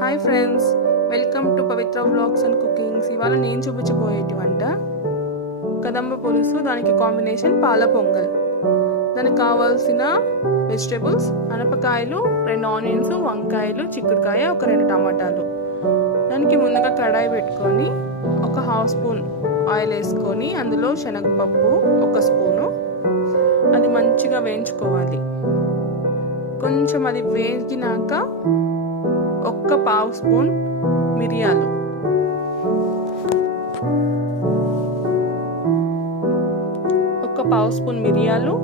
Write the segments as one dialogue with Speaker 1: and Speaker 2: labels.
Speaker 1: Hi friends welcome to Pavitra vlogs and cookings ఇవాళ నేను చూపించబోయేటి వంట కదంబ పులుసు దానికి కాంబినేషన్ పాల పొంగల్. దానికి కావాల్సిన వెజిటేబుల్స్ అనపకాయలు రెండు ఆనియన్స్ వంకాయలు చిక్కుడుకాయ ఒక రెండు టమాటాలు. దానికి ముందుగా కడాయి పెట్టుకొని ఒక హాఫ్ స్పూన్ ఆయిల్ వేసుకొని అందులో శనగపప్పు ఒక స్పూను అది మంచిగా వేయించుకోవాలి. కొంచెం అది వేగినాక ఒక్క పావు స్పూన్ మిరియాలు. ఒక పావు స్పూన్ మిరియాలు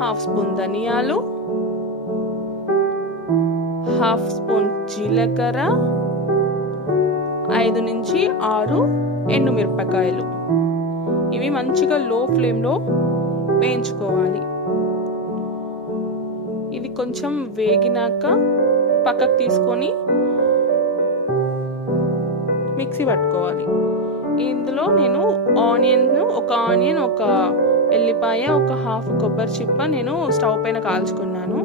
Speaker 1: హాఫ్ స్పూన్ ధనియాలు హాఫ్ స్పూన్ జీలకర్ర ఐదు నుంచి ఆరు ఎండుమిరపకాయలు ఇవి మంచిగా లో ఫ్లేమ్లో వేయించుకోవాలి. ఇది కొంచెం వేగినాక పక్కకు తీసుకొని మిక్సీ పట్టుకోవాలి. ఇందులో నేను ఆనియన్ ఒక ఆనియన్ ఒక ఎల్లిపాయ ఒక హాఫ్ కొబ్బరి చిప్ప నేను స్టవ్ పైన కాల్చుకున్నాను.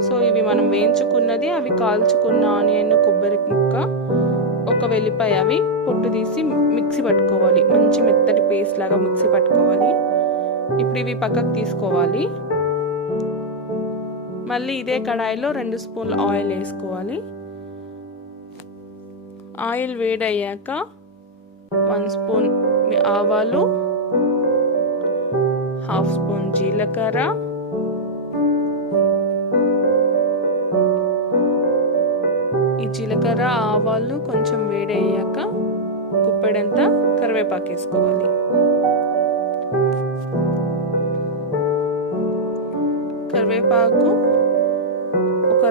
Speaker 1: సో ఇవి మనం వేయించుకున్నది అవి కాల్చుకున్న ఆనియన్ కొబ్బరి ముక్క ఒక వెల్లిపాయ అవి పొట్టు తీసి మిక్సీ పట్టుకోవాలి. మంచి మెత్తటి పేస్ట్ లాగా మిక్సీ పట్టుకోవాలి. ఇప్పుడు ఇవి పక్కకు తీసుకోవాలి. మళ్ళీ ఇదే కడాయిలో రెండు స్పూన్ల ఆయిల్ వేసుకోవాలి. ఆయిల్ వేడయ్యాక వన్ స్పూన్ ఆవాలు హాఫ్ స్పూన్ జీలకర్ర ఈ జీలకర్ర ఆవాలు కొంచెం వేడయ్యాక కుప్పెడంత కరివేపాకు వేసుకోవాలి. కరివేపాకు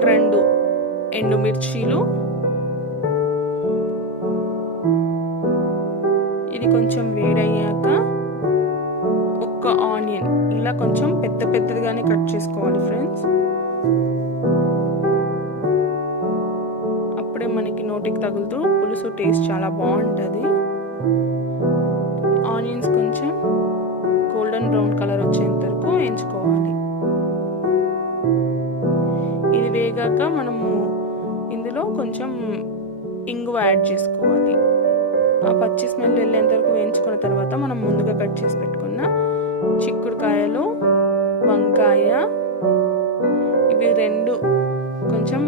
Speaker 1: రెండు ఎండుమిర్చీలు. ఇది కొంచెం వేడయ్యాక ఒక్క ఆనియన్. ఇలా కొంచెం పెద్ద పెద్దదిగానే కట్ చేసుకోవాలి ఫ్రెండ్స్. అప్పుడే మనకి నోటికి తగులుతూ పులుసు టేస్ట్ చాలా బాగుంటుంది. ఆనియన్స్ కొంచెం గోల్డెన్ బ్రౌన్ కలర్ కొంచెం ఇంగువ యాడ్ చేసుకోవాలి. ఆ పచ్చి స్మెల్ వెళ్ళేంత వరకు వేయించుకున్న తర్వాత మనం ముందుగా కట్ చేసి పెట్టుకున్న చిక్కుడుకాయలు వంకాయ ఇవి రెండు కొంచెం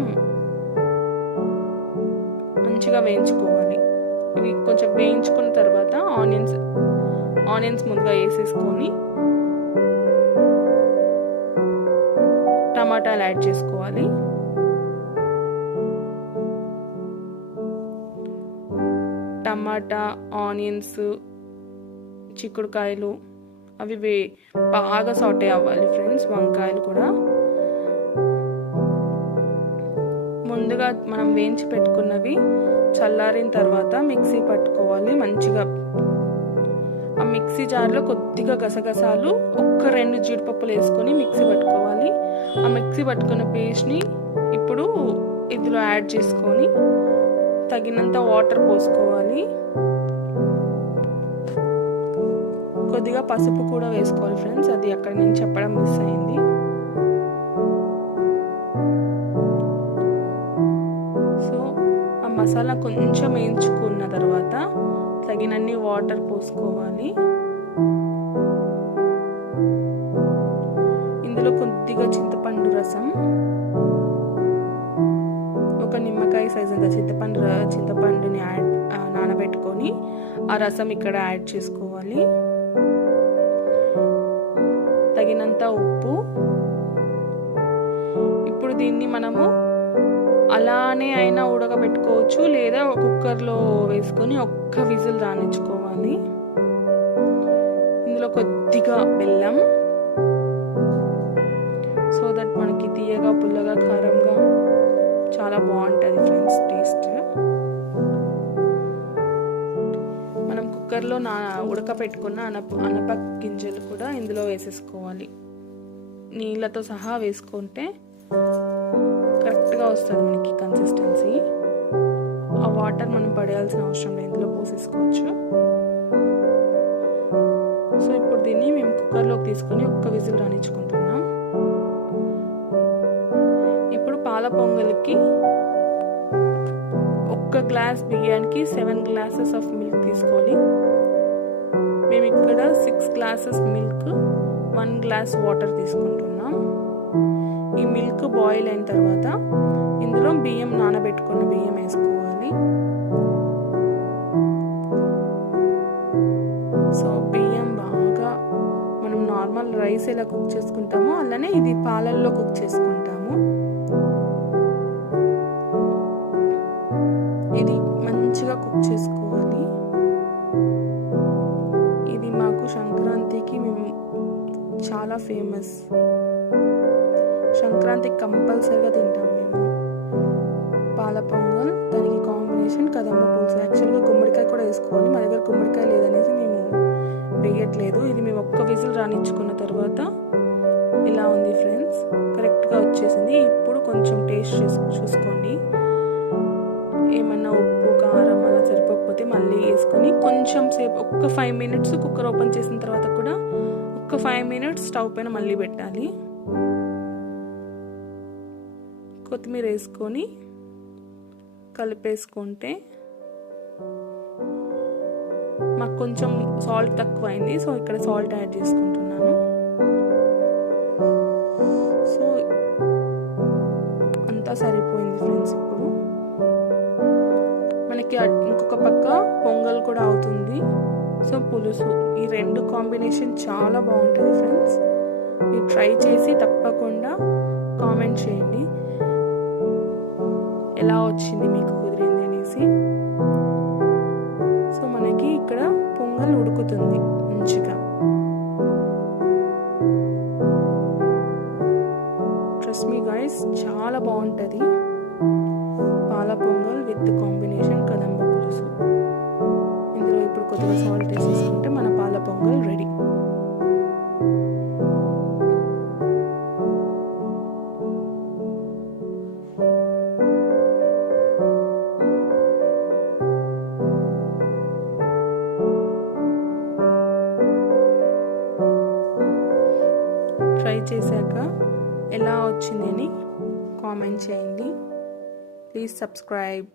Speaker 1: మంచిగా వేయించుకోవాలి. ఇవి కొంచెం వేయించుకున్న తర్వాత ఆనియన్స్ ఆనియన్స్ ముందుగా వేసేసుకొని టమాటాలు యాడ్ చేసుకోవాలి. టమాటా ఆనియన్స్ చిక్కుడుకాయలు అవి వే బాగా సాటే అవ్వాలి ఫ్రెండ్స్. వంకాయలు కూడా. ముందుగా మనం వేయించి పెట్టుకున్నవి చల్లారిన తర్వాత మిక్సీ పట్టుకోవాలి మంచిగా. ఆ మిక్సీ జార్లో కొద్దిగా గసగసాలు ఒక్క రెండు జీడిపప్పులు వేసుకొని మిక్సీ పట్టుకోవాలి. ఆ మిక్సీ పట్టుకున్న పేస్ట్ని ఇప్పుడు ఇందులో యాడ్ చేసుకొని తగినంత వాటర్ పోసుకోవాలి. కొద్దిగా పసుపు కూడా వేసుకోవాలి ఫ్రెండ్స్. అది అక్కడ నేను చెప్పడం మిస్ అయింది. సో ఆ మసాలా కొంచెం వేయించుకున్న తర్వాత తగినన్ని వాటర్ పోసుకోవాలి. ఇందులో కొద్దిగా చింతపండు రసం. ఒక నిమ్మకాయ సైజ్ అంత చింతపండు చింతపండుని యాడ్ నానబెట్టుకొని ఆ రసం ఇక్కడ యాడ్ చేసుకోవాలి. తగినంత ఉప్పు. ఇప్పుడు దీన్ని మనము అలానే అయినా ఉడకబెట్టుకోవచ్చు లేదా కుక్కర్లో వేసుకొని ఒక్క విజిల్ రాణించుకోవాలి ఇందులో కొద్దిగా బెల్లం. సో దట్ మనకి తీయగా పుల్లగా కారంగా చాలా బాగుంటుంది ఫ్రెండ్స్ టేస్ట్. కుక్కర్లో నా ఉడకపెట్టుకున్న అనప అనప గింజలు కూడా ఇందులో వేసేసుకోవాలి. నీళ్ళతో సహా వేసుకుంటే కరెక్ట్గా వస్తుంది మనకి కన్సిస్టెన్సీ ఆ వాటర్ మనం పడేయాల్సిన అవసరం లేదు ఇందులో పోసేసుకోవచ్చు. సో ఇప్పుడు దీన్ని మేము కుక్కర్లోకి తీసుకొని ఒక్క విజిల్ రాణించుకుంటున్నాం ఇప్పుడు పాల పొంగల్కి ఒక గ్లాస్ బియ్యానికి సెవెన్ గ్లాసెస్ ఆఫ్ మిల్క్ తీసుకోవాలి మేము ఇక్కడ six glasses milk one glass water తీసుకుంటున్నాం. ఈ మిల్క్ బాయిల్ అయిన తర్వాత ఇందులో బియ్యం నానబెట్టుకున్న బియ్యం వేసుకోవాలి. సో బియ్యం బాగా మనం నార్మల్ రైస్ ఎలా కుక్ చేసుకుంటామో అలానే ఇది పాలల్లో కుక్ చేసుకుంటాము. ఇది మంచిగా కుక్ చేసుకో చాలా ఫేమస్ సంక్రాంతికి కంపల్సరీగా తింటాం మేము. పాల పొంగల్ దానికి కాంబినేషన్ కదంబ పులుసు. యాక్చువల్గా గుమ్మడికాయ కూడా వేసుకోవాలి. మా దగ్గర గుమ్మడికాయ లేదనేసి మేము వేయట్లేదు. ఇది మేము ఒక్క విజిల్ రాణించుకున్న తర్వాత ఇలా ఉంది ఫ్రెండ్స్ కరెక్ట్గా వచ్చేసింది. ఇప్పుడు కొంచెం టేస్ట్ చేసి చూసుకోండి. ఏమన్నా ఉప్పు కారం అలా సరిపోకపోతే మళ్ళీ వేసుకొని కొంచెం సేపు ఒక్క ఫైవ్ మినిట్స్ కుక్కర్ ఓపెన్ చేసిన తర్వాత కూడా ఫైవ్ మినిట్స్ స్టవ్ పైన మళ్ళీ పెట్టాలి. కొత్తిమీర వేసుకొని కలిపేసుకుంటే మాకు కొంచెం సాల్ట్ తక్కువ అయింది సో ఇక్కడ సాల్ట్ యాడ్ చేసుకుంటున్నాను. సో అంతా సరిపోయింది ఫ్రెండ్స్ ఇప్పుడు. మనకి ఇంకొక పక్క పొంగల్ కూడా అవుతుంది. సో పులుసు. ఈ రెండు కాంబినేషన్ చాలా బాగుంటుంది ఫ్రెండ్స్. మీరు ట్రై చేసి తప్పకుండా కామెంట్ చేయండి. ఎలా వచ్చింది మీకు కుదిరింది అనేసి. సో మనకి ఇక్కడ పొంగల్ ఉడుకుతుంది మంచిగా. ట్రస్ట్ మీ గైస్ చాలా బాగుంటుంది. పాల పొంగల్ విత్ కాంబినేషన్ కొద్దిగా సాల్ట్ వేసేసుకుంటే మన పాల పొంగల్ రెడీ ట్రై చేశాక ఎలా వచ్చింది అని కామెంట్ చేయండి. Please subscribe